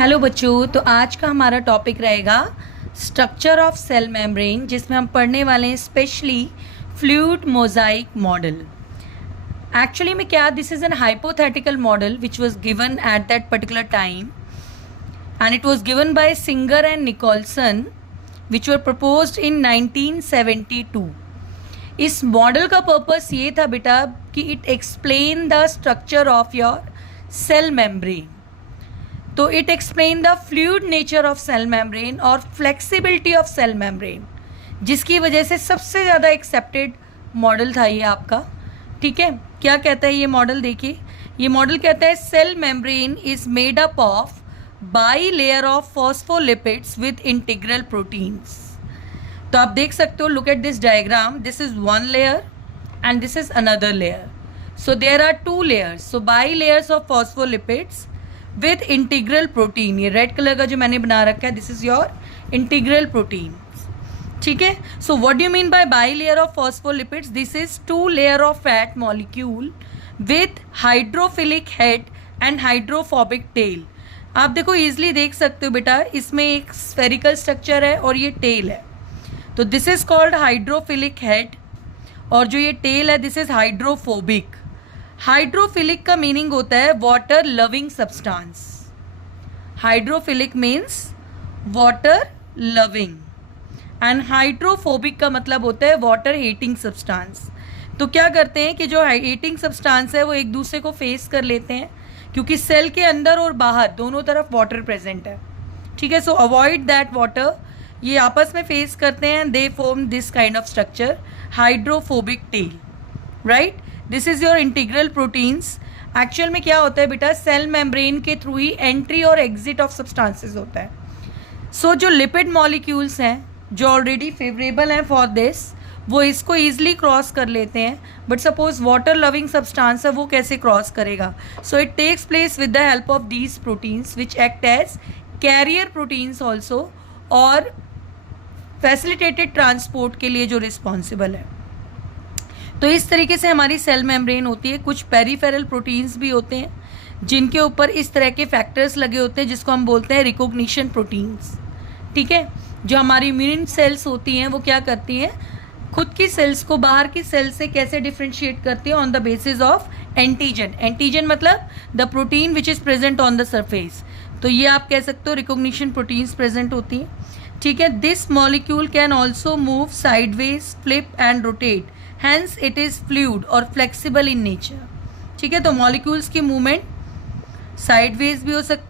Hello बच्चों, तो आज का हमारा टॉपिक रहेगा स्ट्रक्चर ऑफ सेल मेम्ब्रेन, जिसमें हम पढ़ने वाले हैं specially fluid mosaic model. Actually में क्या, this is an hypothetical model which was given at that particular time and it was given by Singer and Nicolson which were proposed in 1972। इस model का purpose ये था बेटा कि it explain the structure of your cell membrane. तो it explain the fluid nature of cell membrane और flexibility of cell membrane, जिसकी वजह से सबसे ज़्यादा एक्सेप्टेड मॉडल था ये आपका। ठीक है, क्या कहता है ये मॉडल? देखिए, ये मॉडल कहता है cell membrane is made up of bilayer of phospholipids with integral proteins. तो आप देख सकते हो, look at this diagram, this is one layer and this is another layer. So there are two layers, so bilayers of phospholipids with integral protein. ये red colour का जो मैंने बना रखा है, this is your integral protein. ठीक है, so what do you mean bye by layer of phospholipids? This is two layer of fat molecule with hydrophilic head and hydrophobic tail. आप देखो, इजिली देख सकते हो बेटा, इसमें एक स्फेरिकल स्ट्रक्चर है और ये टेल है। तो this is called hydrophilic head और जो ये टेल है दिस इज हाइड्रोफोबिक। हाइड्रोफिलिक का मीनिंग होता है water loving substance. Hydrophilic means water loving and hydrophobic का मतलब होता है वाटर हेटिंग सब्सटेंस। तो क्या करते हैं कि जो हेटिंग सब्सटेंस है वो एक दूसरे को फेस कर लेते हैं, क्योंकि सेल के अंदर और बाहर दोनों तरफ वाटर प्रेजेंट है। ठीक है, सो अवॉइड दैट वाटर, ये आपस में फेस करते हैं, they form this kind of structure, hydrophobic tail. Right, this is your integral proteins. Actual में क्या होता है बेटा, सेल मेम्ब्रेन के थ्रू ही एंट्री और एग्जिट ऑफ सब्सटेंसेस होता है। सो जो लिपिड मॉलिक्यूल्स हैं जो ऑलरेडी फेवरेबल हैं फॉर दिस, वो इसको ईजिली क्रॉस कर लेते हैं, but suppose water loving substance है, वो कैसे क्रॉस करेगा? So it takes place with the help of these proteins which act as carrier proteins also, और फैसिलिटेटेड ट्रांसपोर्ट के लिए जो रिस्पॉन्सिबल है। तो इस तरीके से हमारी सेल मेम्ब्रेन होती है। कुछ पेरिफेरल प्रोटीन्स भी होते हैं जिनके ऊपर इस तरह के फैक्टर्स लगे होते हैं, जिसको हम बोलते हैं रिकॉग्निशन प्रोटीन्स। ठीक है, जो हमारी इम्यून सेल्स होती हैं वो क्या करती हैं, खुद की सेल्स को बाहर की सेल से कैसे डिफ्रेंशिएट करती है on the basis of antigen. Antigen मतलब the protein which is present on the surface. तो ये आप कह सकते हो रिकॉग्निशन प्रोटीन्स प्रेजेंट होती हैं। ठीक है, this molecule can also move sideways, flip and rotate, hence it is fluid और फ्लेक्सिबल इन नेचर। ठीक है, तो मॉलिक्यूल्स की मूवमेंट साइडवेज भी हो सकती